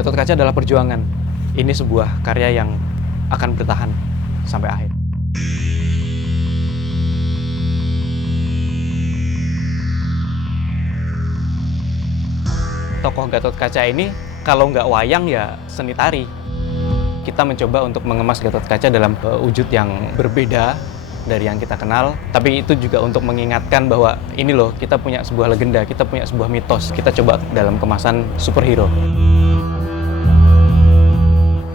Gatot Kaca adalah perjuangan. Ini sebuah karya yang akan bertahan sampai akhir. Tokoh Gatot Kaca ini kalau nggak wayang ya seni tari. Kita mencoba untuk mengemas Gatot Kaca dalam wujud yang berbeda dari yang kita kenal, tapi itu juga untuk mengingatkan bahwa ini loh, kita punya sebuah legenda, kita punya sebuah mitos, kita coba dalam kemasan superhero.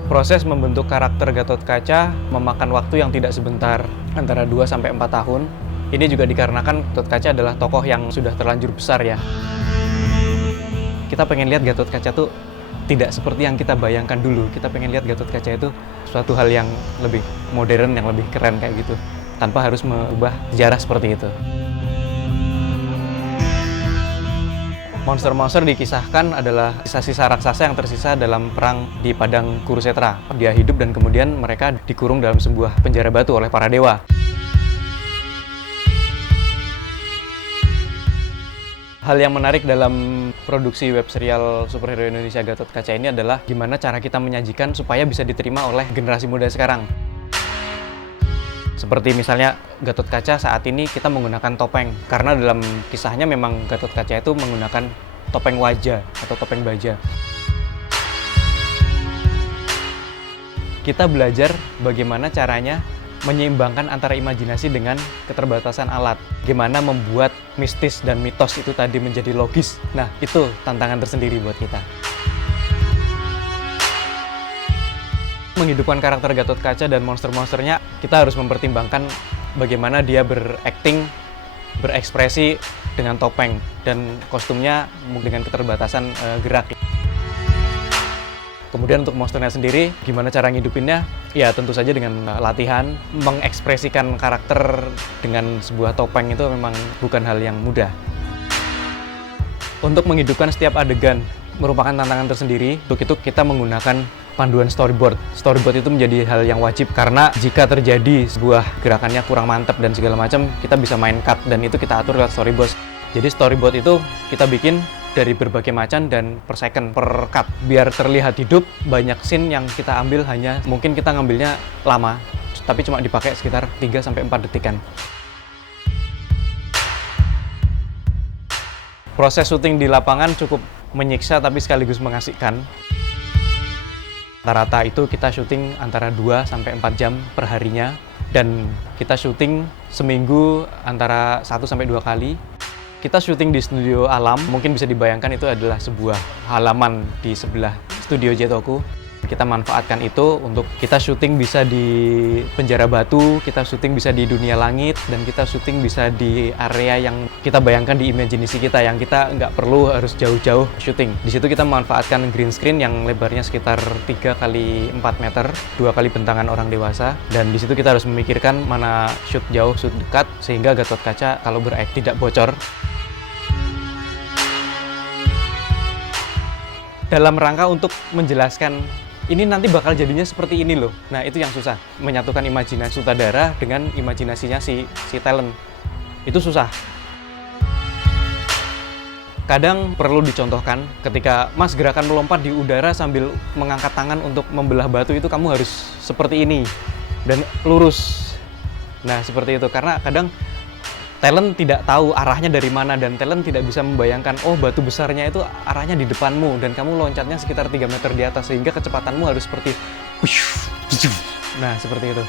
Proses membentuk karakter Gatot Kaca memakan waktu yang tidak sebentar, antara 2-4 tahun. Ini juga dikarenakan Gatot Kaca adalah tokoh yang sudah terlanjur besar ya. Kita pengen lihat Gatot Kaca tuh tidak seperti yang kita bayangkan dulu. Kita pengen lihat Gatot Kaca itu suatu hal yang lebih modern, yang lebih keren kayak gitu, tanpa harus mengubah sejarah seperti itu. Monster-monster dikisahkan adalah sisa-sisa raksasa yang tersisa dalam perang di Padang Kurusetra. Dia hidup dan kemudian mereka dikurung dalam sebuah penjara batu oleh para dewa. Hal yang menarik dalam produksi web serial superhero Indonesia Gatot Kaca ini adalah gimana cara kita menyajikan supaya bisa diterima oleh generasi muda sekarang. Seperti misalnya Gatot Kaca saat ini kita menggunakan topeng, karena dalam kisahnya memang Gatot Kaca itu menggunakan topeng wajah atau topeng baja. Kita belajar bagaimana caranya menyeimbangkan antara imajinasi dengan keterbatasan alat. Gimana membuat mistis dan mitos itu tadi menjadi logis. Nah, itu tantangan tersendiri buat kita. Menghidupkan karakter Gatot Kaca dan monster-monsternya, kita harus mempertimbangkan bagaimana dia berakting, berekspresi dengan topeng, dan kostumnya dengan keterbatasan gerak. Kemudian untuk monsternya sendiri, gimana cara ngidupinnya? Ya tentu saja dengan latihan. Mengekspresikan karakter dengan sebuah topeng itu memang bukan hal yang mudah. Untuk menghidupkan setiap adegan merupakan tantangan tersendiri. Untuk itu kita menggunakan panduan storyboard. Storyboard itu menjadi hal yang wajib karena jika terjadi sebuah gerakannya kurang mantap dan segala macam, kita bisa main cut dan itu kita atur lewat storyboard. Jadi storyboard itu kita bikin dari berbagai macam dan per second, per cut. Biar terlihat hidup, banyak scene yang kita ambil hanya mungkin kita ngambilnya lama, tapi cuma dipakai sekitar 3-4 detikan. Proses syuting di lapangan cukup menyiksa tapi sekaligus mengasihkan. Rata-rata itu kita syuting antara 2-4 jam per harinya, dan kita syuting seminggu antara 1-2 kali. Kita syuting di studio alam, mungkin bisa dibayangkan itu adalah sebuah halaman di sebelah studio Jetoku. Kita manfaatkan itu untuk kita syuting bisa di penjara batu, kita syuting bisa di dunia langit, dan kita syuting bisa di area yang kita bayangkan di imajinasi kita, yang kita nggak perlu harus jauh-jauh syuting. Di situ kita memanfaatkan green screen yang lebarnya sekitar 3x4 meter, 2 kali bentangan orang dewasa, dan di situ kita harus memikirkan mana shoot jauh, shoot dekat, sehingga Gatot Kaca kalau berak tidak bocor. Dalam rangka untuk menjelaskan ini nanti bakal jadinya seperti ini loh. Nah, itu yang susah. Menyatukan imajinasi sutradara dengan imajinasinya si talent. Itu susah. Kadang perlu dicontohkan ketika Mas gerakan melompat di udara sambil mengangkat tangan untuk membelah batu itu kamu harus seperti ini dan lurus. Nah, seperti itu karena kadang talent tidak tahu arahnya dari mana dan talent tidak bisa membayangkan, oh batu besarnya itu arahnya di depanmu dan kamu loncatnya sekitar 3 meter di atas sehingga kecepatanmu harus seperti nah seperti itu.